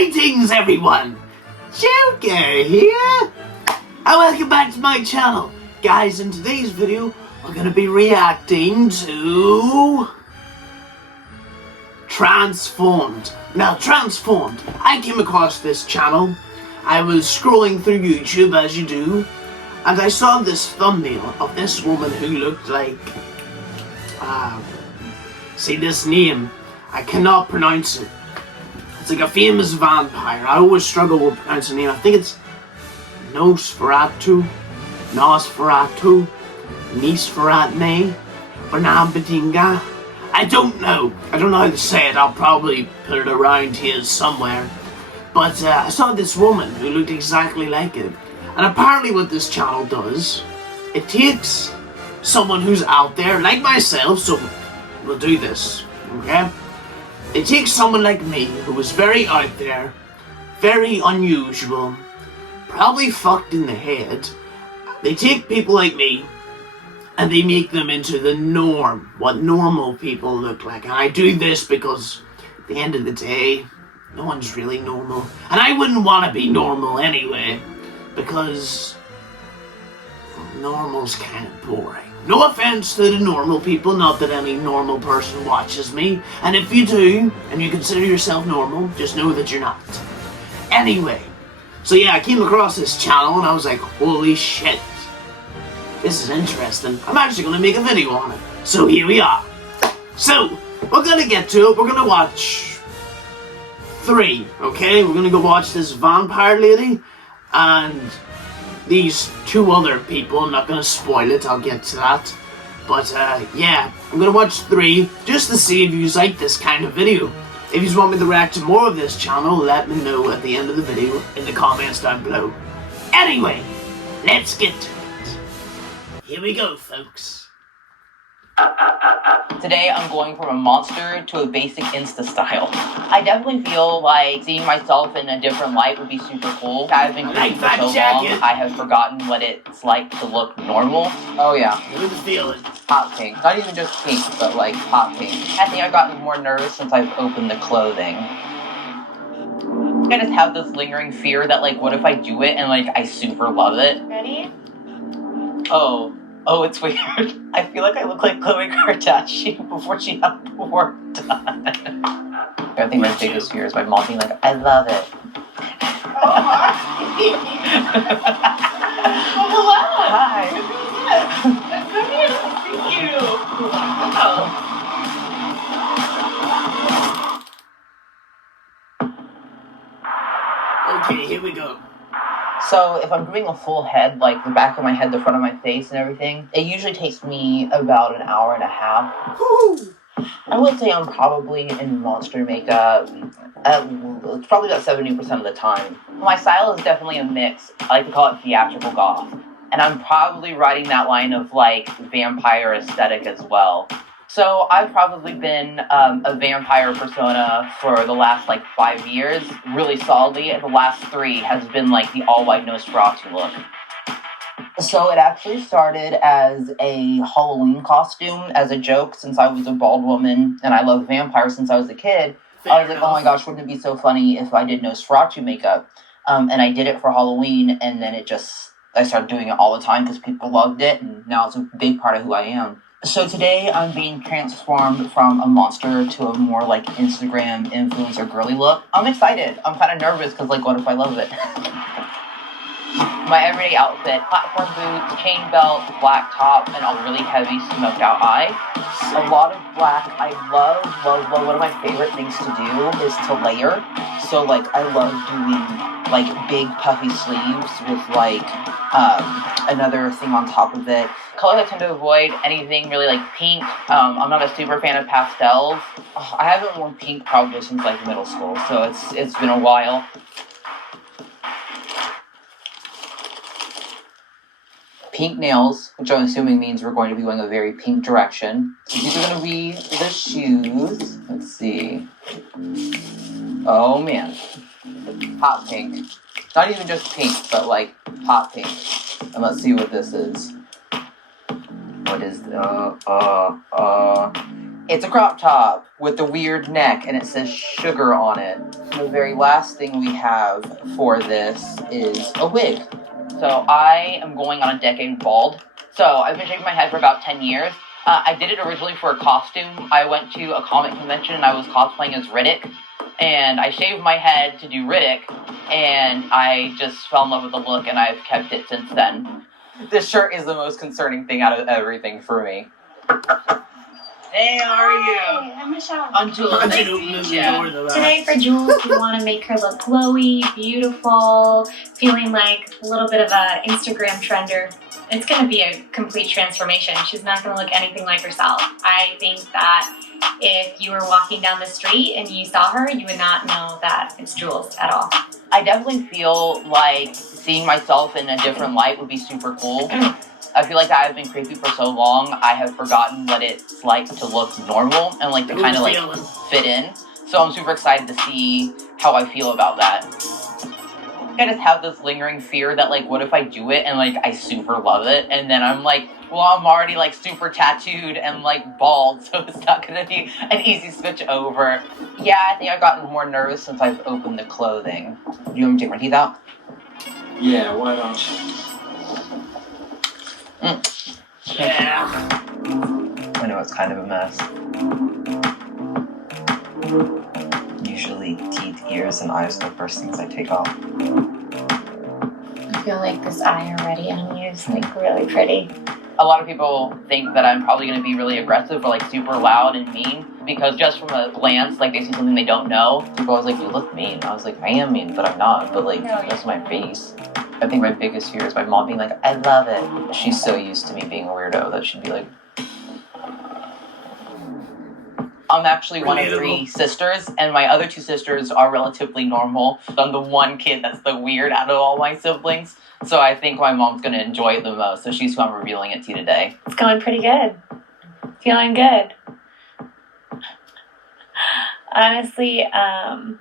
Greetings everyone! Joker here! And welcome back to my channel. Guys, in today's video, we're going to be reacting to... Transformed. Now, Transformed, I came across this channel. I was scrolling through YouTube, as you do, and I saw this thumbnail of this woman who looked like... see this name? I cannot pronounce it. It's like a famous vampire. I always struggle with pronouncing the name. I think it's Nosferatu, Nisferatne, Bernabedinga. I don't know how to say it. I'll probably put it around here somewhere. But I saw this woman who looked exactly like it. And apparently what this channel does, it takes someone who's out there, like myself, so we'll do this, okay? It takes someone like me, who is very out there, very unusual, probably fucked in the head. They take people like me, and they make them into the norm, what normal people look like. And I do this because, at the end of the day, no one's really normal. And I wouldn't want to be normal anyway, because normal's kind of boring. No offense to the normal people, not that any normal person watches me. And if you do, and you consider yourself normal, just know that you're not. Anyway, so yeah, I came across this channel and I was like, holy shit. This is interesting. I'm actually going to make a video on it. So here we are. So, we're going to get to it. We're going to watch 3, okay? We're going to go watch this vampire lady and these 2 other people. I'm not going to spoil it, I'll get to that. But yeah, I'm going to watch 3 just to see if you like this kind of video. If you want me to react to more of this channel, let me know at the end of the video in the comments down below. Anyway, let's get to it. Here we go, folks. Today I'm going from a monster to a basic Insta style. I definitely feel like seeing myself in a different light would be super cool. I've been green for so long, I have forgotten what it's like to look normal. Oh yeah. Good feeling. Hot pink. Not even just pink, but like hot pink. I think I've gotten more nervous since I've opened the clothing. I just have this lingering fear that like, what if I do it and like I super love it? Ready? Oh, it's weird. I feel like I look like Khloe Kardashian before she had the work done. I think my biggest fear is my mom being like, I love it. Oh, hello. Hi. Come here. Thank you. Wow. Okay, here we go. So if I'm doing a full head, like the back of my head, the front of my face and everything, it usually takes me about an hour and a half. Woo! I would say I'm probably in monster makeup. It's probably about 70% of the time. My style is definitely a mix. I like to call it theatrical goth. And I'm probably riding that line of like vampire aesthetic as well. So I've probably been a vampire persona for the last like 5 years, really solidly, and the last 3 has been like the all-white Nosferatu look. So it actually started as a Halloween costume, as a joke, since I was a bald woman and I loved vampires since I was a kid. I was like, oh my gosh, wouldn't it be so funny if I did Nosferatu makeup? And I did it for Halloween, and then I started doing it all the time because people loved it, and now it's a big part of who I am. So today I'm being transformed from a monster to a more like Instagram influencer girly look. I'm excited. I'm kind of nervous because like what if I love it? My everyday outfit, platform boots, chain belt, black top, and a really heavy smoked out eye. A lot of black. I love. One of my favorite things to do is to layer. So like I love doing like big puffy sleeves with like another thing on top of it. Colors I tend to avoid anything really like pink. I'm not a super fan of pastels. I haven't worn pink probably since like middle school, so it's been a while. Pink nails, which I'm assuming means we're going to be going a very pink direction. So these are going to be the shoes. Let's see. Oh man. Hot pink. Not even just pink, but like hot pink. And let's see what this is. What is It's a crop top with the weird neck and it says sugar on it. The very last thing we have for this is a wig. So I am going on a decade bald. So I've been shaving my head for about 10 years. I did it originally for a costume. I went to a comic convention and I was cosplaying as Riddick. And I shaved my head to do Riddick. And I just fell in love with the look and I've kept it since then. This shirt is the most concerning thing out of everything for me. Hey, how are you? Hi, I'm Michelle. I'm Jules. Why don't Nice you to open meet the ya. door to that? Today for Jules, we want to make her look glowy, beautiful, feeling like a little bit of a Instagram trender. It's going to be a complete transformation. She's not going to look anything like herself. I think that if you were walking down the street and you saw her, you would not know that it's Jules at all. I definitely feel like seeing myself in a different light would be super cool. I feel like I've been creepy for so long, I have forgotten what it's like to look normal and like to kind of like fit in. So I'm super excited to see how I feel about that. I just have this lingering fear that like, what if I do it and like I super love it, and then I'm like, well, I'm already like super tattooed and like bald, so it's not gonna be an easy switch over. Yeah, I think I've gotten more nervous since I've opened the clothing. Do you want me to take my teeth out? Yeah, why don't you? Yeah. I know it's kind of a mess. Usually teeth, ears, and eyes are the first things I take off. I feel like this eye already on you is like really pretty. A lot of people think that I'm probably going to be really aggressive or like super loud and mean because just from a glance, like they see something they don't know. People always like, you look mean. I was like, I am mean, but I'm not. But like, that's my face. I think my biggest fear is my mom being like, I love it. She's so used to me being a weirdo that she'd be like, I'm actually one of 3 sisters, and my other 2 sisters are relatively normal. I'm the one kid that's the weird out of all my siblings. So I think my mom's going to enjoy it the most. So she's who I'm revealing it to today. It's going pretty good. Feeling good. Honestly,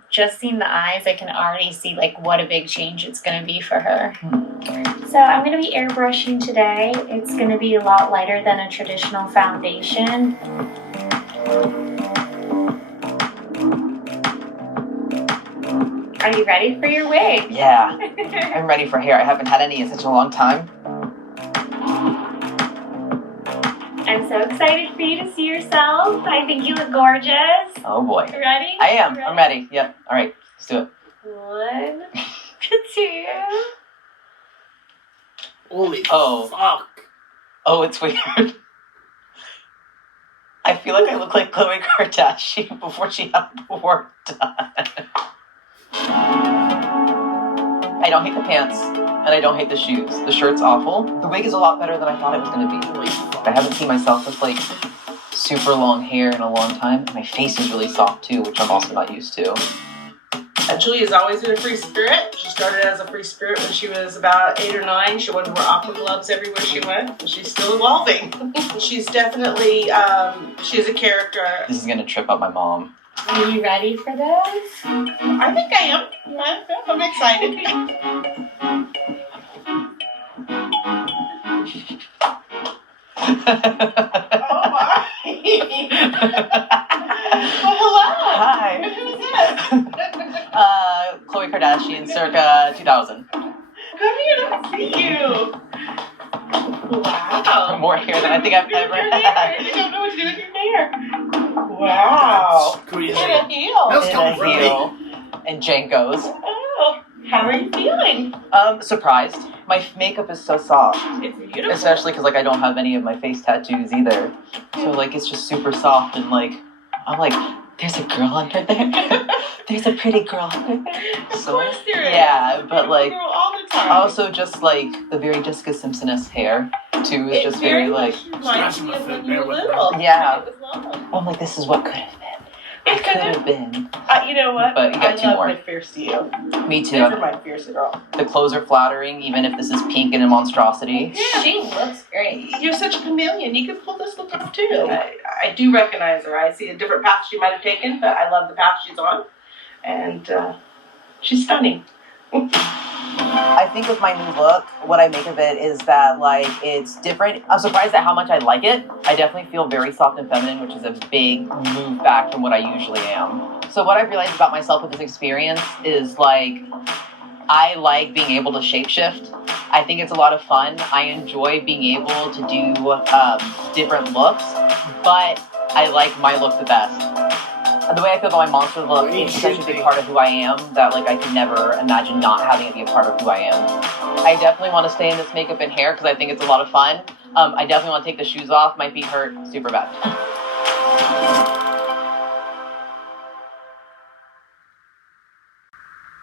just seeing the eyes, I can already see like what a big change it's going to be for her. So I'm going to be airbrushing today. It's going to be a lot lighter than a traditional foundation. Are you ready for your wig? Yeah, I'm ready for hair. I haven't had any in such a long time. I'm so excited for you to see yourself. I think you look gorgeous. Oh boy. You ready? I am. I'm ready. Yep. All right. Let's do it. 1, 2. Holy Oh. fuck. Oh, it's weird. I feel like I look like Khloe Kardashian before she had the work done. I don't hate the pants, and I don't hate the shoes. The shirt's awful. The wig is a lot better than I thought it was going to be. Holy fuck. I haven't seen myself with like super long hair in a long time. And my face is really soft too, which I'm also not used to. Julia's always been a free spirit. She started as a free spirit when she was about 8 or 9. She wanted to wear opera gloves everywhere she went. She's still evolving. She's definitely, she's a character. This is going to trip up my mom. Are you ready for this? I think I am. I'm excited. Oh my. Well, hello. Hi. Who is this? Khloe Kardashian, circa 2000. Come here, let's see you. Wow. More hair than I think I've ever had. You don't know what to do with your hair. Wow. Crazy. What a heel. That's In coming a from me. heel and Jankos. Oh, how are you feeling? Surprised. My makeup is so soft. It's beautiful. Especially because like I don't have any of my face tattoos either. So like it's just super soft and like I'm like, there's a girl under there. There's a pretty girl under there. Of course there is. Yeah, but like Girl all the time. also just like the very Jessica Simpson-esque hair too is It just very like much reminds me of when you were little. Yeah. It was long. I'm like, this is what could have been. It It could have been. You know what? But you got I 2 love more. my fierce you. Me These too. are my fierce girl. The clothes are flattering, even if this is pink and a monstrosity. Yeah. She looks great. You're such a chameleon. You can pull this look off too. I do recognize her. I see a different path she might have taken, but I love the path she's on. And she's stunning. I think with my new look, what I make of it is that, like, it's different. I'm surprised at how much I like it. I definitely feel very soft and feminine, which is a big move back from what I usually am. So what I've realized about myself with this experience is, like, I like being able to shapeshift. I think it's a lot of fun. I enjoy being able to do different looks, but I like my look the best. The way I feel about my monster look is such a big part of who I am that, like, I could never imagine not having it be a part of who I am. I definitely want to stay in this makeup and hair because I think it's a lot of fun. I definitely want to take the shoes off. My feet hurt super bad.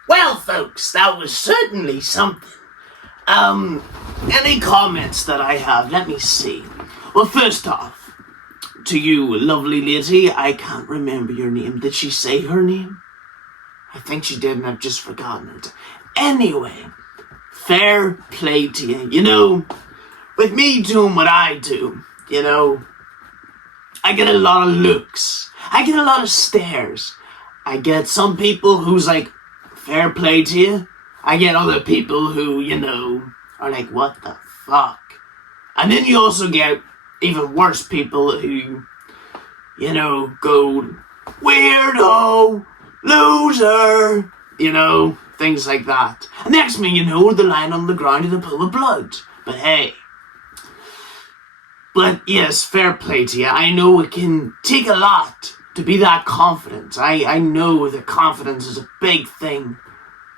Well, folks, that was certainly something. Any comments that I have? Let me see. Well, first off, to you, lovely lady, I can't remember your name. Did she say her name? I think she did, and I've just forgotten it. Anyway, fair play to you. You know, with me doing what I do, you know, I get a lot of looks. I get a lot of stares. I get some people who's like, fair play to you. I get other people who, you know, are like, what the fuck? And then you also get even worse people who, you know, go, weirdo, loser, you know, things like that. And next thing you know, they're lying on the ground in a pool of blood. But hey. But yes, fair play to you. I know it can take a lot to be that confident. I know that confidence is a big thing.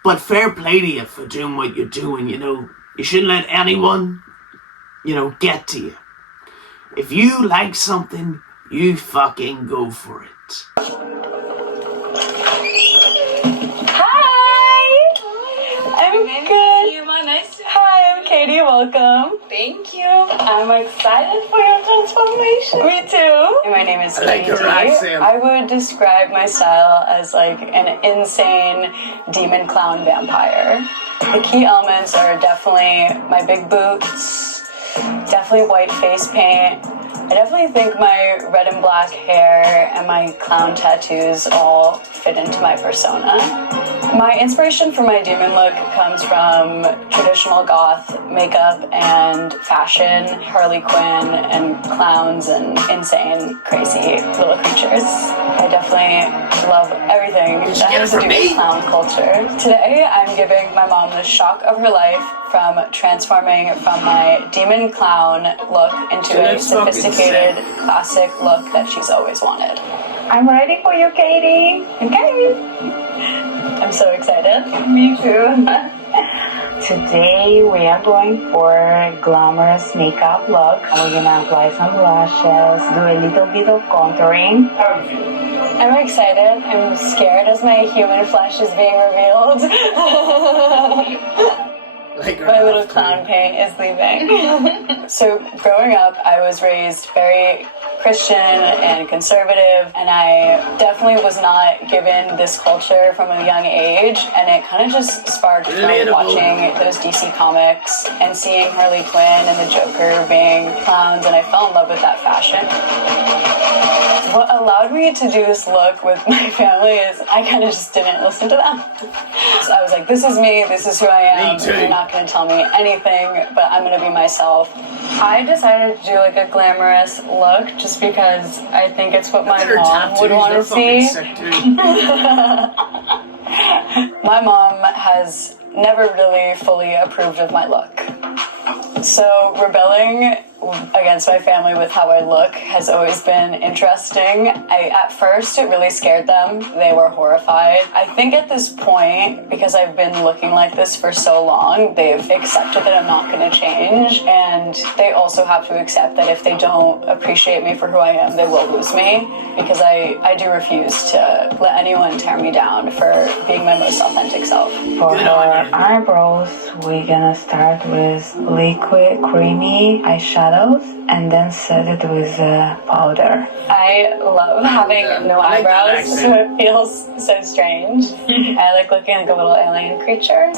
But fair play to you for doing what you're doing, you know. You shouldn't let anyone, you know, get to you. If you like something, you fucking go for it. Hi! I'm good. Hi, I'm Katie. Welcome. Thank you. I'm excited for your transformation. Me too. My name is Katie. I would describe my style as like an insane demon clown vampire. The key elements are definitely my big boots, definitely white face paint. I definitely think my red and black hair and my clown tattoos all fit into my persona. My inspiration for my demon look comes from traditional goth makeup and fashion, Harley Quinn and clowns and insane, crazy little creatures. I definitely love everything that has to do with clown culture. Today, I'm giving my mom the shock of her life from transforming from my demon clown look into a sophisticated, classic look that she's always wanted. I'm ready for you, Katie. Okay. I'm so excited. Me too. Today we are going for a glamorous makeup look. We're gonna apply some lashes, do a little bit of contouring. I'm excited. I'm scared as my human flesh is being revealed. My little clown paint is leaving. So growing up, I was raised very Christian and conservative, and I definitely was not given this culture from a young age, and it kind of just sparked from watching those DC comics and seeing Harley Quinn and the Joker being clowns, and I fell in love with that fashion. What allowed me to do this look with my family is I kind of just didn't listen to them. So I was like, this is me, this is who I am, you're not going to tell me anything, but I'm going to be myself. I decided to do like a glamorous look just because I think it's what my mom would want to see. My mom has never really fully approved of my look. So rebelling against my family with how I look has always been interesting. At first, it really scared them. They were horrified. I think at this point, because I've been looking like this for so long, they've accepted that I'm not going to change. And they also have to accept that if they don't appreciate me for who I am, they will lose me. Because I do refuse to let anyone tear me down for being my most authentic self. For our eyebrows, we're gonna start with liquid creamy eyeshadow shadows and then set it with powder. I love having no I like that eyebrows, so it feels so strange. I like looking like a little alien creature.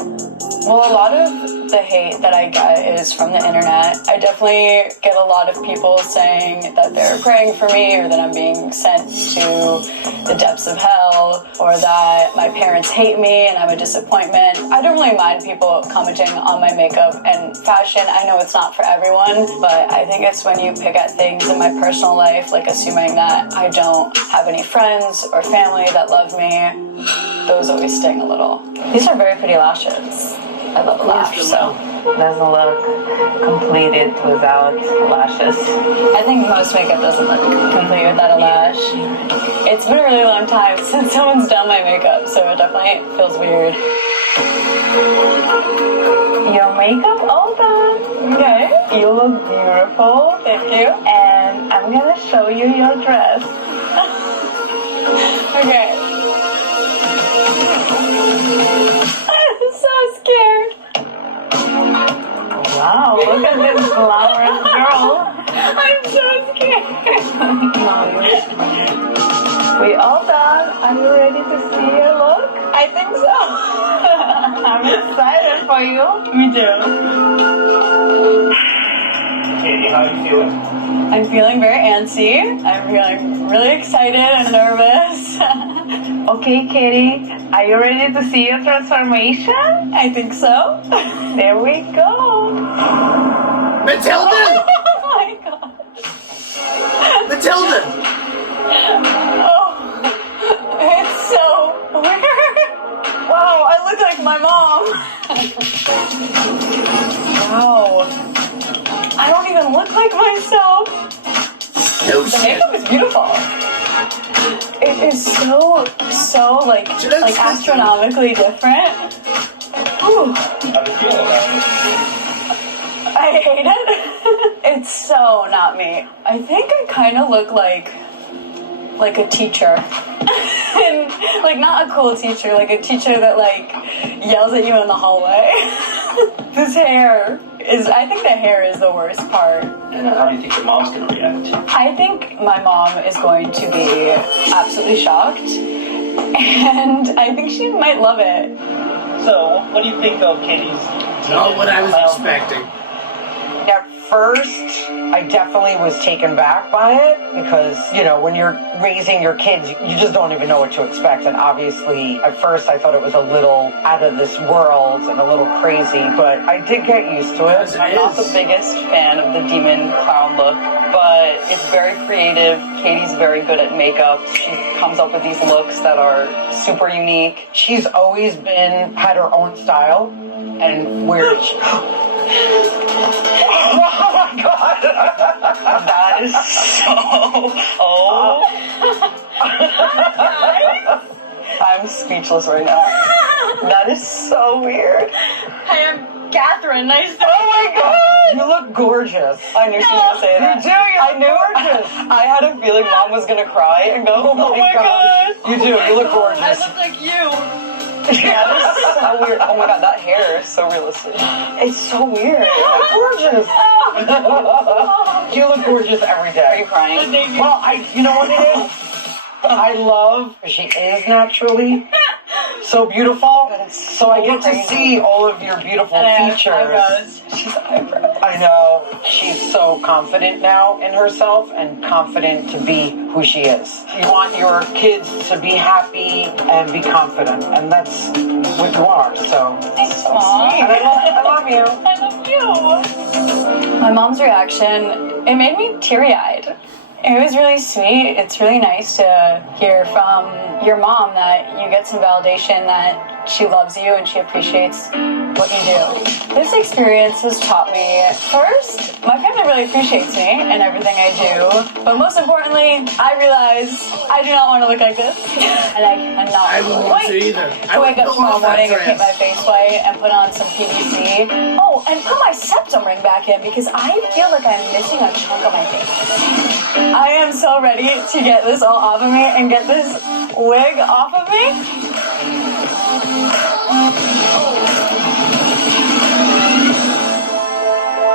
Well, a lot of the hate that I get is from the internet. I definitely get a lot of people saying that they're praying for me, or that I'm being sent to the depths of hell, or that my parents hate me and I'm a disappointment. I don't really mind people commenting on my makeup and fashion. I know it's not for everyone, but I think it's when you pick at things in my personal life, like assuming that I don't have any friends or family that love me. Those always sting a little. These are very pretty lashes. I love a lash, so. Doesn't look completed without lashes. I think most makeup doesn't look complete without a lash. It's been a really long time since someone's done my makeup, so it definitely feels weird. Your makeup all done. Okay. You look beautiful. Thank you. And I'm gonna show you your dress. Okay. I'm so scared. Wow, look at this glamorous girl. I'm so scared. We all done. Are you ready to see your look? I think so. I'm excited for you. Me too. Katie, how you feeling? I'm feeling very antsy. I'm feeling really excited and nervous. Okay, Katie, are you ready to see your transformation? I think so. There we go. Matilda! Oh my god. Matilda! Oh, it's so weird. Wow, I look like my mom. Wow. I don't even look like myself. No The shit. makeup is beautiful. It is so like She looks like good. astronomically different. Whew. How do you feel about it? I hate it. It's so not me. I think I kind of look like a teacher. And like not a cool teacher, like a teacher that like yells at you in the hallway. This hair is, I think the hair is the worst part. And how do you think your mom's gonna react? I think my mom is going to be absolutely shocked. And I think she might love it. So, what do you think of Katie's? Not what I was expecting. At first, I definitely was taken back by it because, you know, when you're raising your kids, you just don't even know what to expect. And obviously, at first, I thought it was a little out of this world and a little crazy, but I did get used to it. I'm not the biggest fan of the demon clown look, but it's very creative. Katie's very good at makeup. She comes up with these looks that are super unique. She's always had her own style and where she... Oh my god! That is so... Oh. I'm speechless right now. That is so weird. I am Catherine. Nice to Oh my god! You look gorgeous. I knew she was going to say that. You do, I knew gorgeous. I had a feeling Mom was going to cry and go, oh my god. You do, you look I gorgeous. look like you. Yeah, that is so weird. Oh my god, that hair is so realistic. It's so weird. You look gorgeous. You look gorgeous every day. Are you crying? Well, you know what it is? I love, she is naturally so beautiful, so I get to see all of your beautiful features. Eyebrows. She's eyebrows. I know. She's so confident now in herself and confident to be who she is. You want your kids to be happy and be confident, and that's what you are, so. Thanks, Mom. And I love you. I love you. My mom's reaction, it made me teary-eyed. It was really sweet. It's really nice to hear from your mom that you get some validation that she loves you and she appreciates what you do. This experience has taught me, first, my family really appreciates me and everything I do. But most importantly, I realize I do not want to look like this. And I cannot I wouldn't want to wait either. to wake up tomorrow morning and paint my face white and put on some PVC. Oh, and put my septum ring back in because I feel like I'm missing a chunk of my face. I am so ready to get this all off of me and get this wig off of me.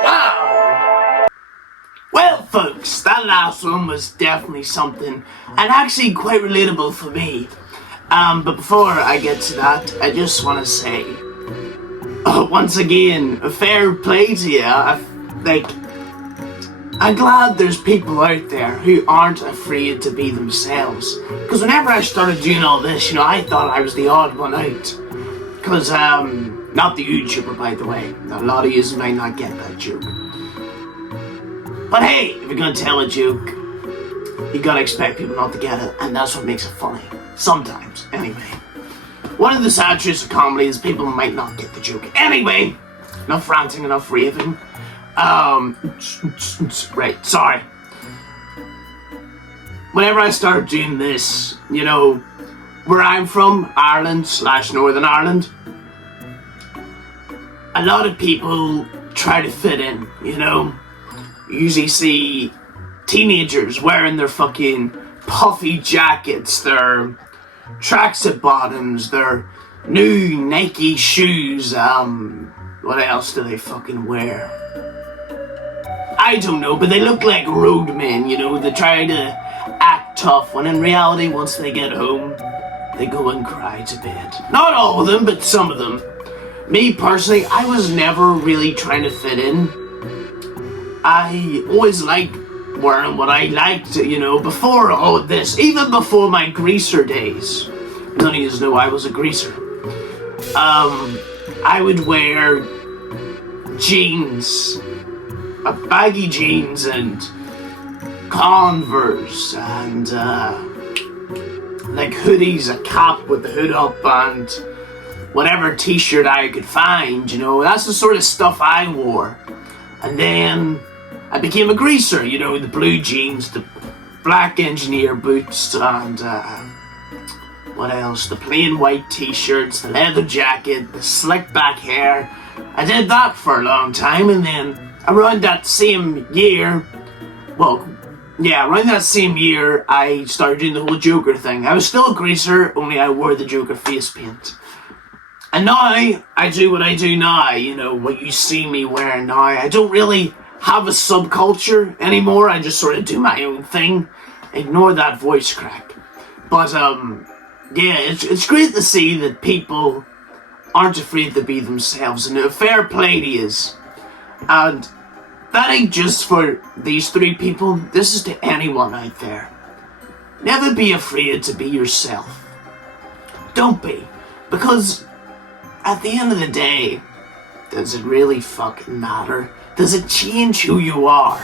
Wow! last one was definitely something, and actually quite relatable for me. But before I get to that, I just want to say, once again, a fair play to you. I'm glad there's people out there who aren't afraid to be themselves. Because whenever I started doing all this, I thought I was the odd one out. Because, not the YouTuber, by the way. A lot of you might not get that joke. But hey, if you're gonna tell a joke, you gotta expect people not to get it, and that's what makes it funny. Sometimes, anyway. One of the sad truths of comedy is people might not get the joke. Anyway, enough ranting, enough raving. Right, sorry. Whenever I started doing this, where I'm from, Ireland/Northern Ireland, a lot of people try to fit in, You usually see teenagers wearing their fucking puffy jackets, their tracksuit bottoms, their new Nike shoes, what else do they fucking wear? I don't know, but they look like roadmen, they try to act tough, when in reality, once they get home, they go and cry to bed. Not all of them, but some of them. Me, personally, I was never really trying to fit in. I always liked wearing what I liked, before all of this, even before my greaser days. None of you know I was a greaser. I would wear jeans, baggy jeans, and Converse, and like hoodies, a cap with the hood up, and whatever t-shirt I could find, that's the sort of stuff I wore. And then I became a greaser, the blue jeans, the black engineer boots, and what else? The plain white t-shirts, the leather jacket, the slick back hair. I did that for a long time, and then around that same year, I started doing the whole Joker thing. I was still a greaser, only I wore the Joker face paint. And now, I do what I do now, what you see me wearing now. I don't really have a subculture anymore, I just sort of do my own thing. Ignore that voice crack. But, it's great to see that people aren't afraid to be themselves, and a fair play to yous. And that ain't just for these three people, this is to anyone out there. Never be afraid to be yourself. Don't be. Because at the end of the day, does it really fucking matter? Does it change who you are?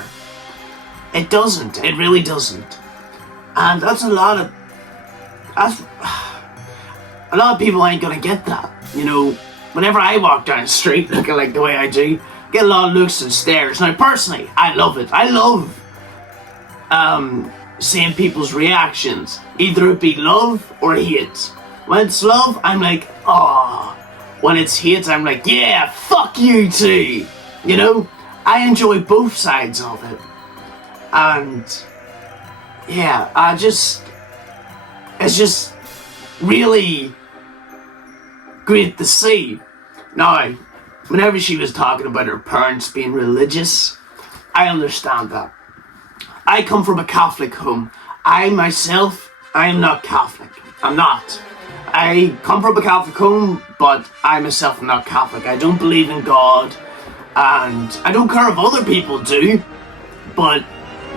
It doesn't. It really doesn't. And that's a lot of people ain't gonna get that. Whenever I walk down the street looking like the way I do, get a lot of looks and stares. Now, personally, I love it. I love seeing people's reactions. Either it be love or hate. When it's love, I'm like, oh. When it's hate, I'm like, yeah, fuck you too. I enjoy both sides of it. And yeah, it's just really great to see. Now, whenever she was talking about her parents being religious, I understand that. I come from a Catholic home. I myself, I am not Catholic. I'm not. I come from a Catholic home, but I myself am not Catholic. I don't believe in God, and I don't care if other people do, but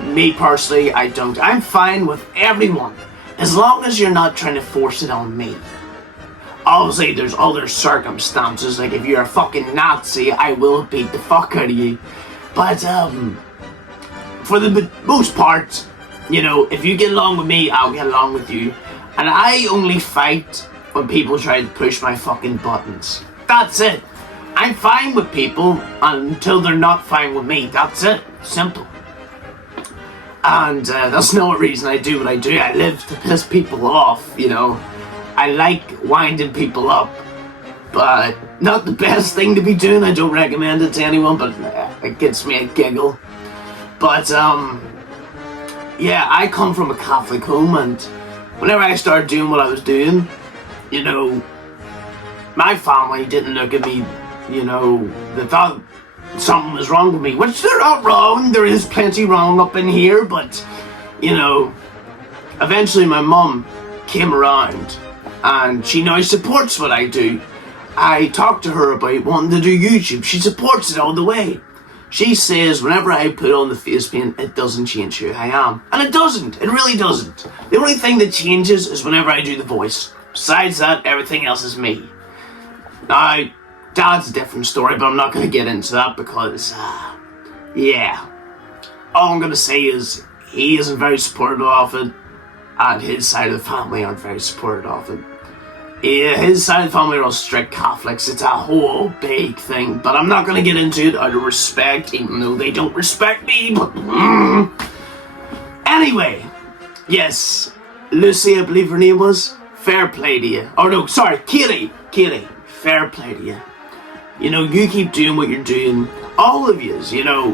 me personally, I don't. I'm fine with everyone, as long as you're not trying to force it on me. Obviously, there's other circumstances, like if you're a fucking Nazi, I will beat the fuck out of you. But, for the most part, if you get along with me, I'll get along with you. And I only fight when people try to push my fucking buttons. That's it. I'm fine with people until they're not fine with me. That's it. Simple. And that's no reason I do what I do. I live to piss people off, I like winding people up. But not the best thing to be doing. I don't recommend it to anyone, but it gets me a giggle. But, yeah, I come from a Catholic home, and whenever I started doing what I was doing, my family didn't look at me, they thought something was wrong with me, which they're not wrong. There is plenty wrong up in here, but, you know, eventually my mum came around and she now supports what I do. I talked to her about wanting to do YouTube. She supports it all the way. She says whenever I put on the face paint, it doesn't change who I am. And it doesn't. It really doesn't. The only thing that changes is whenever I do the voice. Besides that, everything else is me. Now, Dad's a different story, but I'm not going to get into that because, yeah. All I'm going to say is he isn't very supportive of it, and his side of the family aren't very supportive of it. Yeah, his side of the family are all strict Catholics. It's a whole big thing, but I'm not going to get into it out of respect, even though they don't respect me, but... Anyway, yes, Lucy, I believe her name was, fair play to you. Oh no, sorry, Katie, fair play to you. You know, you keep doing what you're doing. All of yous, you know,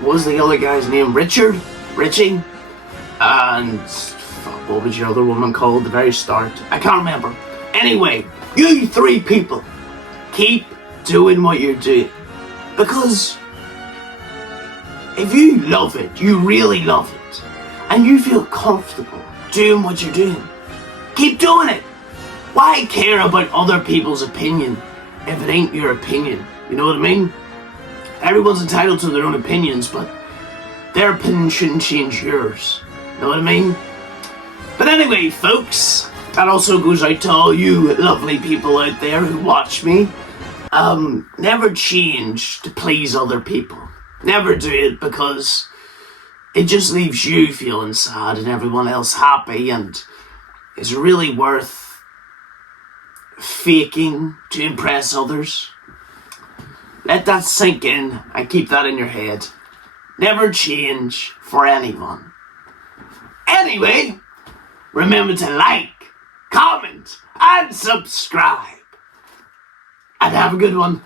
what was the other guy's name? Richie? And, fuck, what was your other woman called at the very start? I can't remember. Anyway, you three people, keep doing what you're doing. Because if you love it, you really love it, and you feel comfortable doing what you're doing, keep doing it. Why care about other people's opinion if it ain't your opinion? You know what I mean? Everyone's entitled to their own opinions, but their opinion shouldn't change yours. You know what I mean? But anyway, folks, that also goes out to all you lovely people out there who watch me. Never change to please other people. Never do it, because it just leaves you feeling sad and everyone else happy, and it's really worth faking to impress others. Let that sink in and keep that in your head. Never change for anyone. Anyway, remember to like, comment, and subscribe. And have a good one.